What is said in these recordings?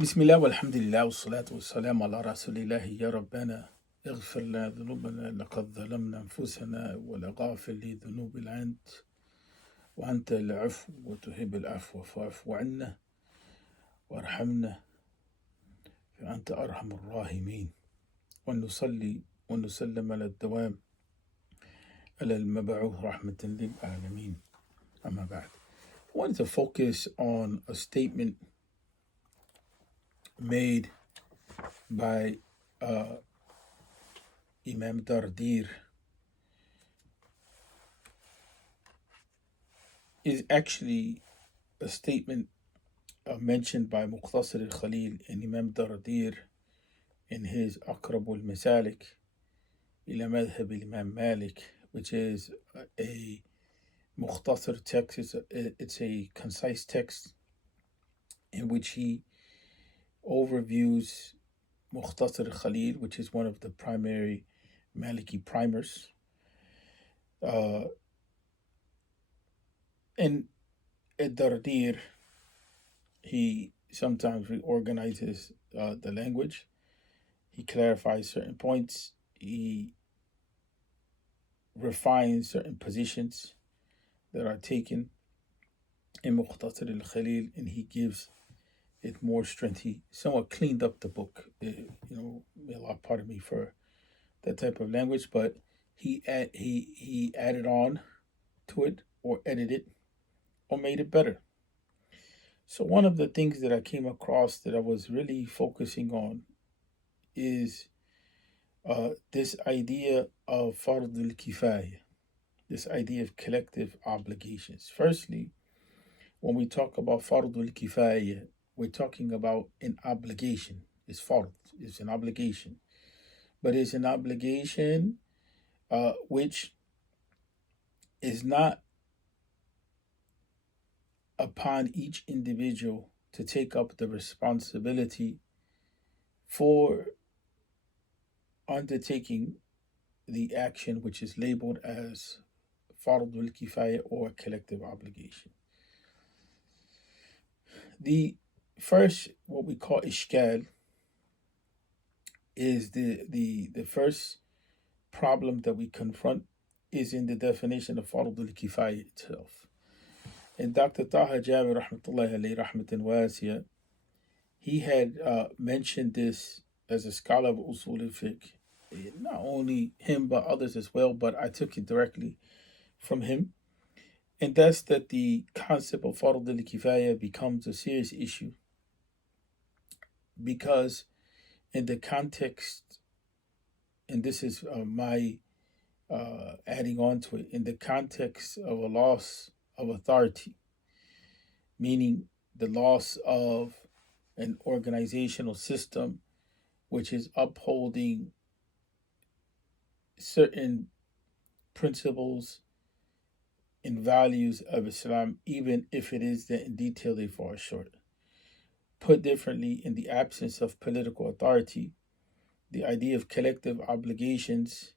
بسم الله والحمد لله والصلاة والسلام على رسول الله. يا ربنا اغفر لنا ذنوبنا لقد ظلمنا أنفسنا ولا غافل لذنوب أنت وأنت العفو وتحب العفو فاعف عنا وارحمنا فأنت أرحم الراحمين. ونصلي ونسلم على الدوام على المبعوث رحمة للعالمين. أما بعد, I wanted to focus on a statement made by Imam Dardir. Is actually a statement mentioned by Muqtasir al-Khalil and Imam Dardir in his Aqrab al-Masalik ila Madhab al-Imam Malik, which is a Muqtasir text. It's a concise text in which he overviews Muqtasir al-Khalil, which is one of the primary Maliki primers. And Dardir, he sometimes reorganizes the language. He clarifies certain points. He refines certain positions that are taken in Muqtasir al-Khalil, and he gives it more strength. He somewhat cleaned up the book. May Allah pardon me for that type of language, but he added on to it or edited or made it better. So one of the things that I came across that I was really focusing on is this idea of fard al-kifaya, this idea of collective obligations. Firstly, when we talk about fard al-kifaya, we're talking about an obligation. It's fard, it's an obligation. But it's an obligation which is not upon each individual to take up the responsibility for undertaking the action which is labeled as fard al-kifaya or collective obligation. The first, what we call ishkal, is the first problem that we confront is in the definition of fard al-kifaya itself. And Dr. Taha Jabir rahmatullahi alayhi rahmatan wasiya, he had mentioned this as a scholar of usul al-fiqh. Not only him but others as well, but I took it directly from him. And that's that the concept of fard al-kifaya becomes a serious issue because in the context, and this is my adding on to it, in the context of a loss of authority, meaning the loss of an organizational system which is upholding certain principles and values of Islam, even if it is that in detail they fall short. Put differently, in the absence of political authority, the idea of collective obligations,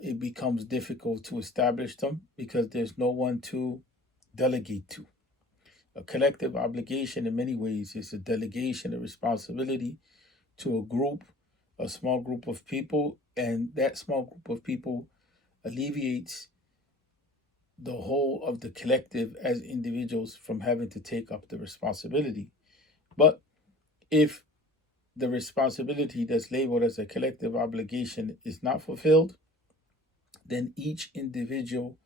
it becomes difficult to establish them because there's no one to delegate to. A collective obligation in many ways is a delegation of responsibility to a group, a small group of people, and that small group of people alleviates the whole of the collective as individuals from having to take up the responsibility. But if the responsibility that's labeled as a collective obligation is not fulfilled, then each individual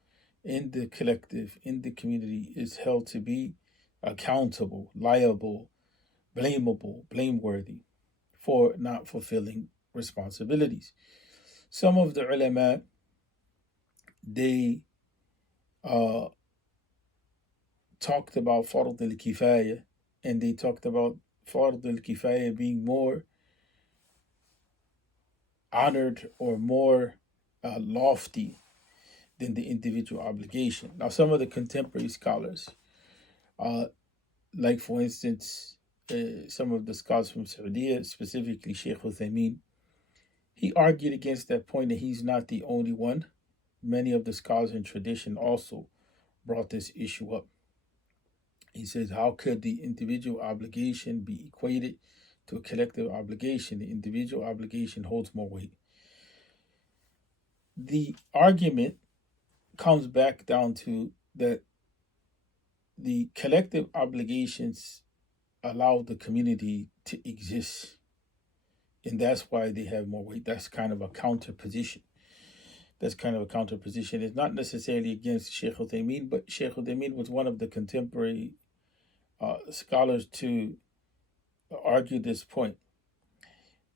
in the collective, in the community, is held to be accountable, liable, blamable, blameworthy for not fulfilling responsibilities. Some of the ulama, they talked about fard al-kifaya, and they talked about fard al-kifaya being more honored or more lofty than the individual obligation. Now, some of the contemporary scholars, like for instance, some of the scholars from Saudi, specifically Sheikh Uthaymeen, he argued against that point, and he's not the only one. Many of the scholars in tradition also brought this issue up. He says, how could the individual obligation be equated to a collective obligation? The individual obligation holds more weight. The argument comes back down to that the collective obligations allow the community to exist, and that's why they have more weight. That's kind of a counter position. It's not necessarily against Sheikh Uthaymeen, but Sheikh Uthaymeen was one of the contemporary scholars to argue this point.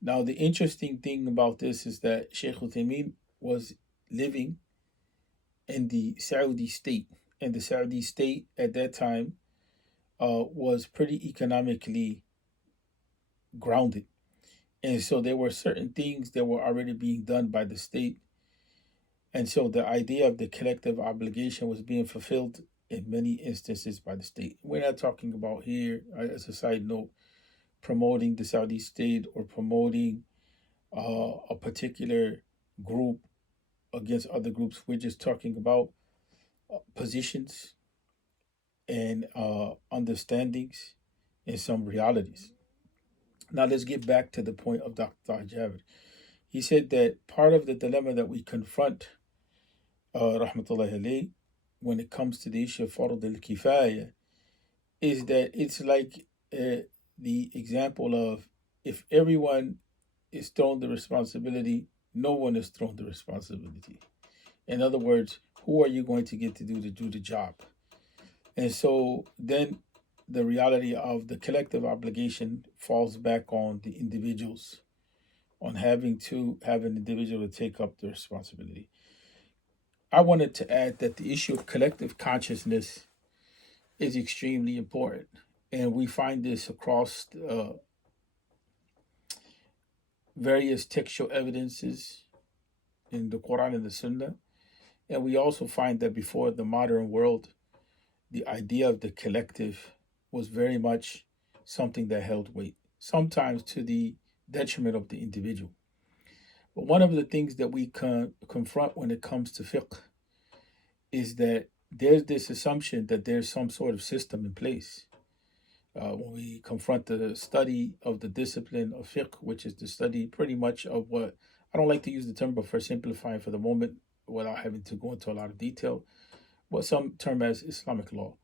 Now, the interesting thing about this is that Sheikh Uthaymeen was living in the Saudi state, and the Saudi state at that time was pretty economically grounded. And so there were certain things that were already being done by the state. And so the idea of the collective obligation was being fulfilled in many instances by the state. We're not talking about here, as a side note, promoting the Saudi state or promoting a particular group against other groups. We're just talking about positions and understandings and some realities. Now let's get back to the point of Dr. Javid. He said that part of the dilemma that we confront, rahmatullahi alayh, when it comes to the issue of fard al-kifaya, is that it's like the example of, if everyone is thrown the responsibility, no one is thrown the responsibility. In other words, who are you going to get to do the job? And so then the reality of the collective obligation falls back on the individuals, on having to have an individual to take up the responsibility. I wanted to add that the issue of collective consciousness is extremely important. And we find this across various textual evidences in the Quran and the Sunnah. And we also find that before the modern world, the idea of the collective was very much something that held weight, sometimes to the detriment of the individual. But one of the things that we confront when it comes to fiqh is that there's this assumption that there's some sort of system in place. When we confront the study of the discipline of fiqh, which is the study pretty much of what, I don't like to use the term, but for simplifying for the moment, without having to go into a lot of detail, what some term as Islamic law.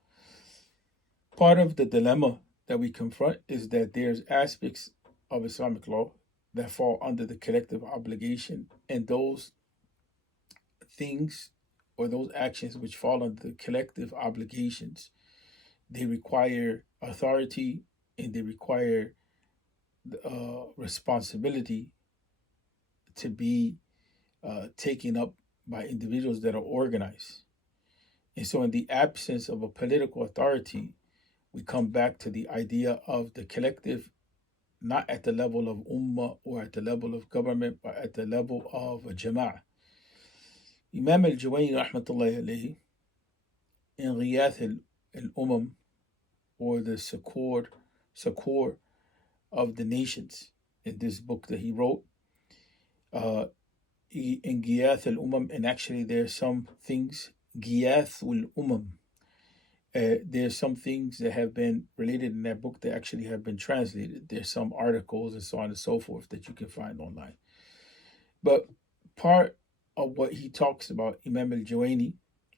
Part of the dilemma that we confront is that there's aspects of Islamic law that fall under the collective obligation, and those things or those actions which fall under the collective obligations, they require authority and they require responsibility to be taken up by individuals that are organized. And so, in the absence of a political authority, we come back to the idea of the collective, not at the level of ummah or at the level of government, but at the level of a jama'ah. Imam al-Juwayni, rahmatullahi alayhi, in Ghiyath al-Umam, or the Succour of the Nations, in this book that he wrote, in Ghiyath al-Umam, and actually there's some things, Ghiyath al-Umam, there's some things that have been related in that book that actually have been translated. There's some articles and so on and so forth that you can find online. But part of what he talks about, Imam al-Juwayni,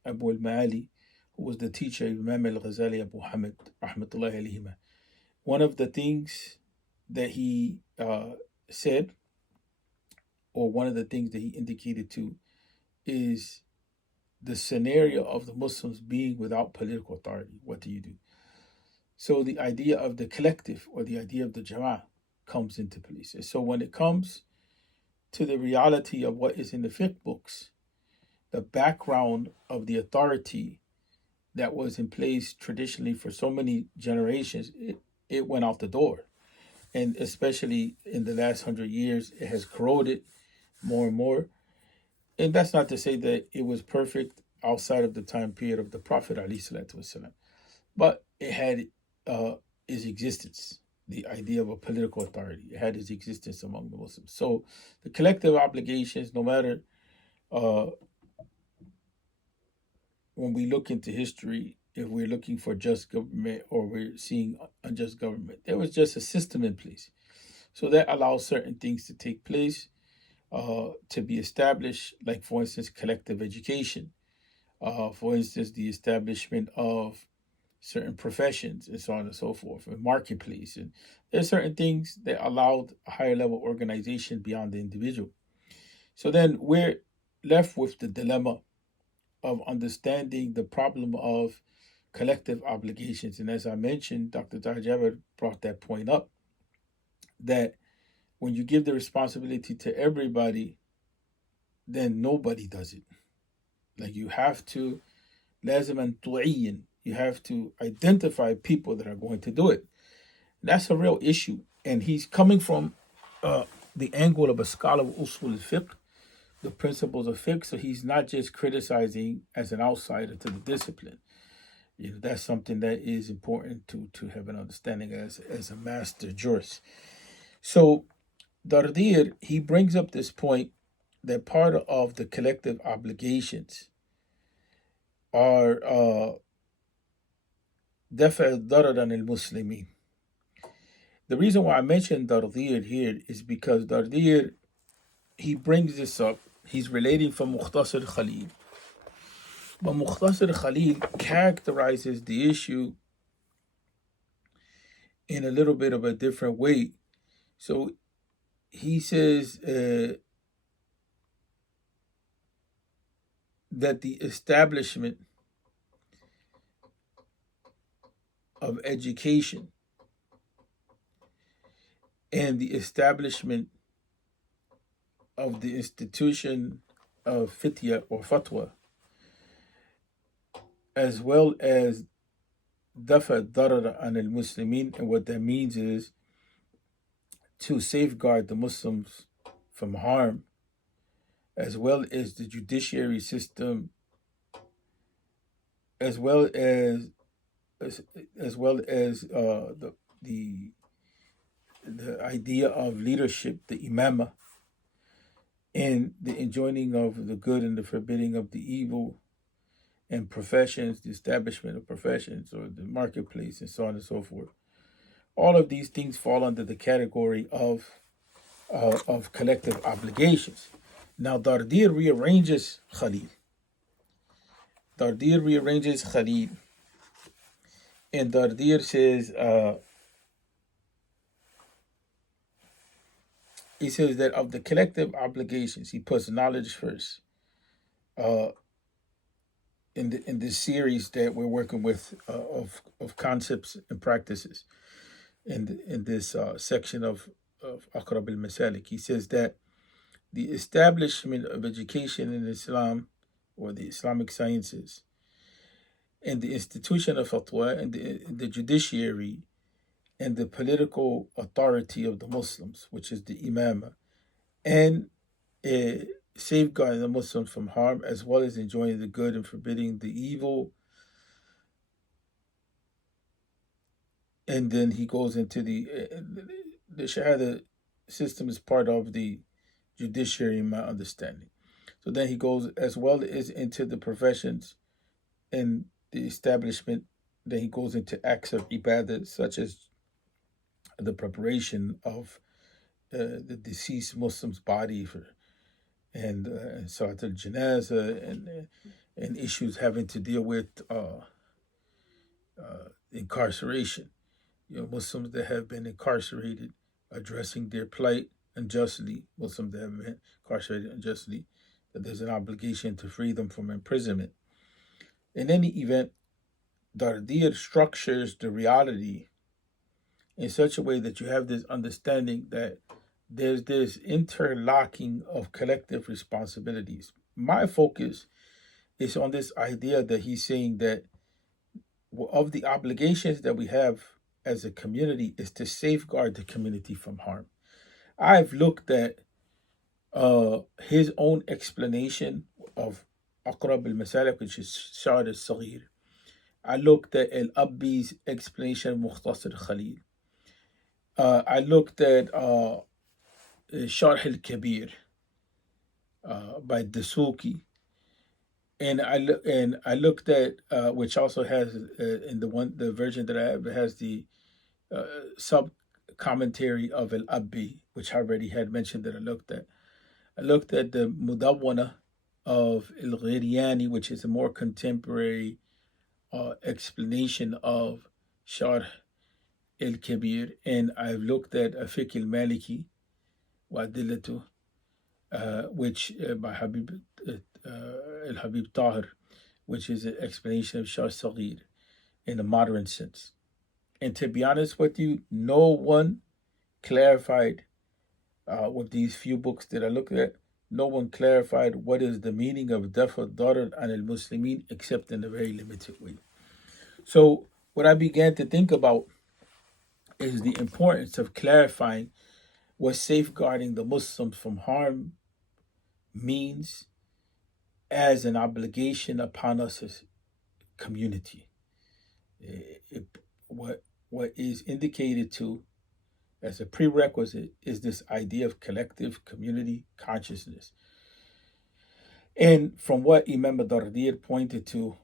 Abu al-Ma'ali, who was the teacher of Imam al-Ghazali Abu Hamid, rahmatullahi alayhima, one of the things that he said, or one of the things that he indicated to, is the scenario of the Muslims being without political authority. What do you do? So the idea of the collective, or the idea of the jama'ah, comes into place. And so when it comes to the reality of what is in the fiqh books, the background of the authority that was in place traditionally for so many generations, it went out the door. And especially in the last 100 years, it has corroded more and more. And that's not to say that it was perfect outside of the time period of the Prophet ﷺ, but it had its existence. The idea of a political authority, it had its existence among the Muslims. So the collective obligations, no matter when we look into history, if we're looking for just government or we're seeing unjust government. There was just a system in place. So that allows certain things to take place, to be established, like, for instance, collective education, for instance, the establishment of certain professions, and so on and so forth, and marketplace. And there's certain things that allowed a higher level organization beyond the individual. So then we're left with the dilemma of understanding the problem of collective obligations. And as I mentioned, Dr. Tajaber brought that point up, that when you give the responsibility to everybody, then nobody does it. Like, you have to, lazim and tu'ayyin, you have to identify people that are going to do it. That's a real issue. And he's coming from uh, the angle of a scholar of usul al-fiqh, the principles of fiqh. So he's not just criticizing as an outsider to the discipline. That's something that is important to have an understanding as a master jurist. So Dardir, he brings up this point that part of the collective obligations are دفع الضرر عن المسلمين. The reason why I mentioned Dardir here is because Dardir, he brings this up. He's relating from Mukhtasar Khalil. But Mukhtasar Khalil characterizes the issue in a little bit of a different way. So he says that the establishment of education and the establishment of the institution of fitya or fatwa, as well as dafa darar an al muslimin, and what that means is to safeguard the Muslims from harm, as well as the judiciary system, as well as the idea of leadership, the imama, and the enjoining of the good and the forbidding of the evil, and professions, the establishment of professions or the marketplace, and so on and so forth. All of these things fall under the category of collective obligations. Now, Dardir rearranges Khalil. And Dardir says, he says that of the collective obligations, he puts knowledge first. In this series that we're working with of concepts and practices, in this section of Aqrab al-Masalik, he says that the establishment of education in Islam, or the Islamic sciences, and the institution of fatwa, and the judiciary, and the political authority of the Muslims, which is the imama, and safeguarding the Muslims from harm, as well as enjoying the good and forbidding the evil. And then he goes into the Shahada system is part of the judiciary, in my understanding. So then he goes as well as into the professions and the establishment. Then he goes into acts of ibadah, such as the preparation of the deceased Muslim's body and Salat al-Janaza, and issues having to deal with incarceration. Muslims that have been incarcerated, addressing their plight unjustly. Muslims that have been incarcerated unjustly, that there's an obligation to free them from imprisonment. In any event, Dardir structures the reality in such a way that you have this understanding that there's this interlocking of collective responsibilities. My focus is on this idea that he's saying that of the obligations that we have as a community is to safeguard the community from harm. I've looked at his own explanation of Aqrab al-Masalik, which is Shar al-Saghir. I looked at Al-Abbi's explanation of Mukhtasar Khalil. I looked at Sharh al-Kabir by Dasuki. and I looked at which also has in the version that I have, it has the uh, sub commentary of Al Abbi, which I already had mentioned that I looked at. I looked at the Mudawwana of Al Ghiriani, which is a more contemporary explanation of Sharh al Kabir, and I've looked at Fiqh al Maliki wa Adillatu, which by Habib al Habib Tahir, which is an explanation of Shah Saghir in a modern sense. And to be honest with you, no one clarified with these few books that I looked at, no one clarified what is the meaning of Dafa Darar an al Muslimin except in a very limited way. So, what I began to think about is the importance of clarifying what safeguarding the Muslims from harm means as an obligation upon us as community. It, what is indicated to as a prerequisite is this idea of collective community consciousness. And from what Imam Dardir pointed to,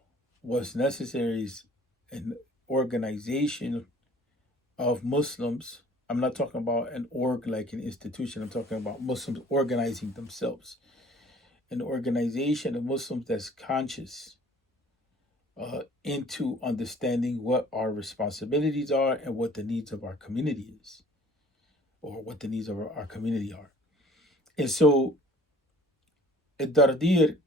was necessary is an organization of Muslims. I'm not talking about an org like an institution. I'm talking about Muslims organizing themselves. An organization of Muslims that's conscious into understanding what our responsibilities are and what the needs of our community is, or what the needs of our community are. And so, Dardir,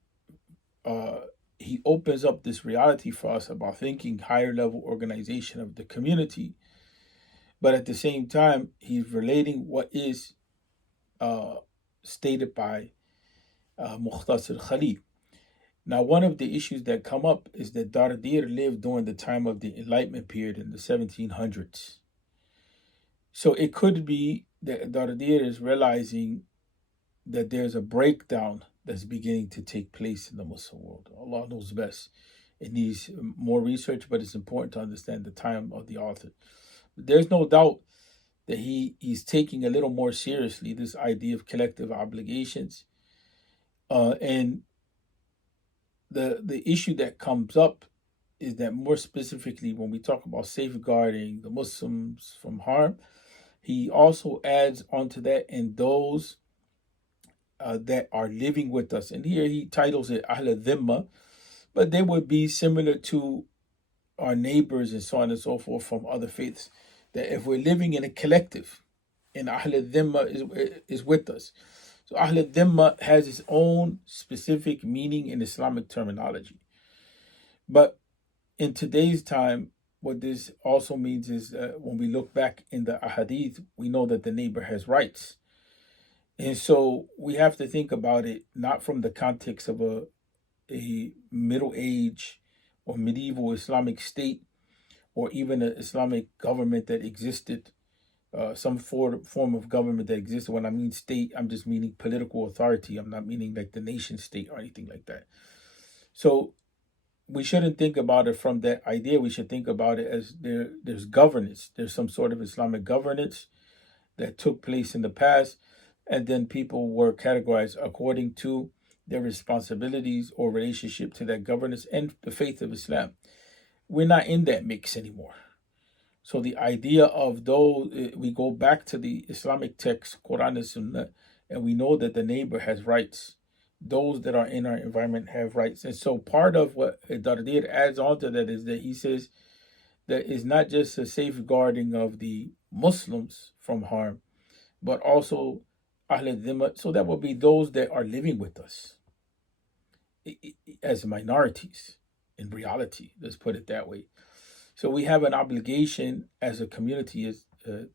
uh, he opens up this reality for us about thinking higher level organization of the community, but at the same time, he's relating what is uh, stated by Mukhtasar Khalil. Now, one of the issues that come up is that Dardir lived during the time of the Enlightenment period in the 1700s. So it could be that Dardir is realizing that there's a breakdown that's beginning to take place in the Muslim world. Allah knows best. It needs more research, but it's important to understand the time of the author. There's no doubt that he's taking a little more seriously this idea of collective obligations. And the issue that comes up is that more specifically when we talk about safeguarding the Muslims from harm, he also adds onto that and those that are living with us. And here he titles it Ahl Dhimma, but they would be similar to our neighbors and so on and so forth from other faiths. That if we're living in a collective, and Ahl Dhimma is with us. So Ahl Dhimma has its own specific meaning in Islamic terminology. But in today's time, what this also means is when we look back in the ahadith, we know that the neighbor has rights. And so we have to think about it not from the context of a Middle Age or medieval Islamic state or even an Islamic government that existed, some form of government that existed. When I mean state, I'm just meaning political authority. I'm not meaning like the nation state or anything like that. So we shouldn't think about it from that idea. We should think about it as there's governance. There's some sort of Islamic governance that took place in the past, and then people were categorized according to their responsibilities or relationship to that governance and the faith of Islam. We're not in that mix anymore. So the idea of those, we go back to the Islamic text, Quran and Sunnah, and we know that the neighbor has rights. Those that are in our environment have rights. And so part of what Dardir adds on to that is that he says that it's not just a safeguarding of the Muslims from harm, but also Ahl Dhimma. So that would be those that are living with us as minorities in reality. Let's put it that way. So we have an obligation as a community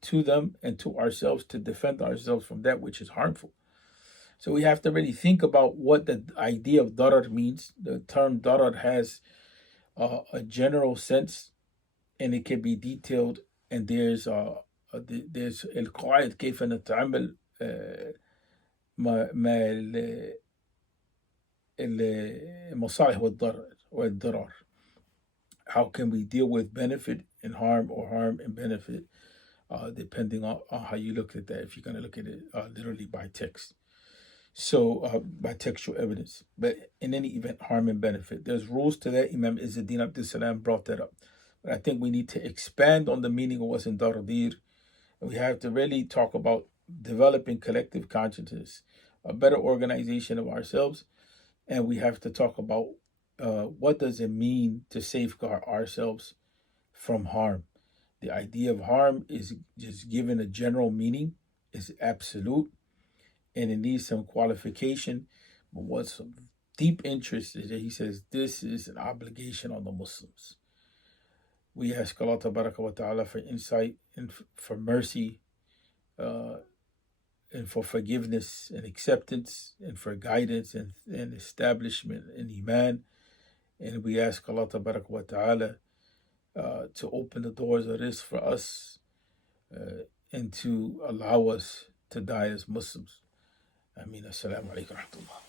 to them and to ourselves to defend ourselves from that which is harmful. So we have to really think about what the idea of darar means. The term darar has a general sense, and it can be detailed. And there's القواعد كيف نتعامل مع المصالح والضرر. How can we deal with benefit and harm, or harm and benefit, depending on how you look at that, if you're going to look at it literally by text. So, by textual evidence. But in any event, harm and benefit. There's rules to that. Imam Izzuddin Abdul Salam brought that up. But I think we need to expand on the meaning of what's in Dardir. We have to really talk about developing collective consciousness, a better organization of ourselves, and we have to talk about what does it mean to safeguard ourselves from harm. The idea of harm is just given a general meaning, is absolute, and it needs some qualification. But what's of deep interest is that he says this is an obligation on the Muslims. We ask Allah wa ta'ala for insight and for mercy, uh, and for forgiveness and acceptance, and for guidance and establishment in Iman. And we ask Allah wa ta'ala to open the doors of this for us, and to allow us to die as Muslims. Ameen. Assalamu alaikum wa rahmatullah.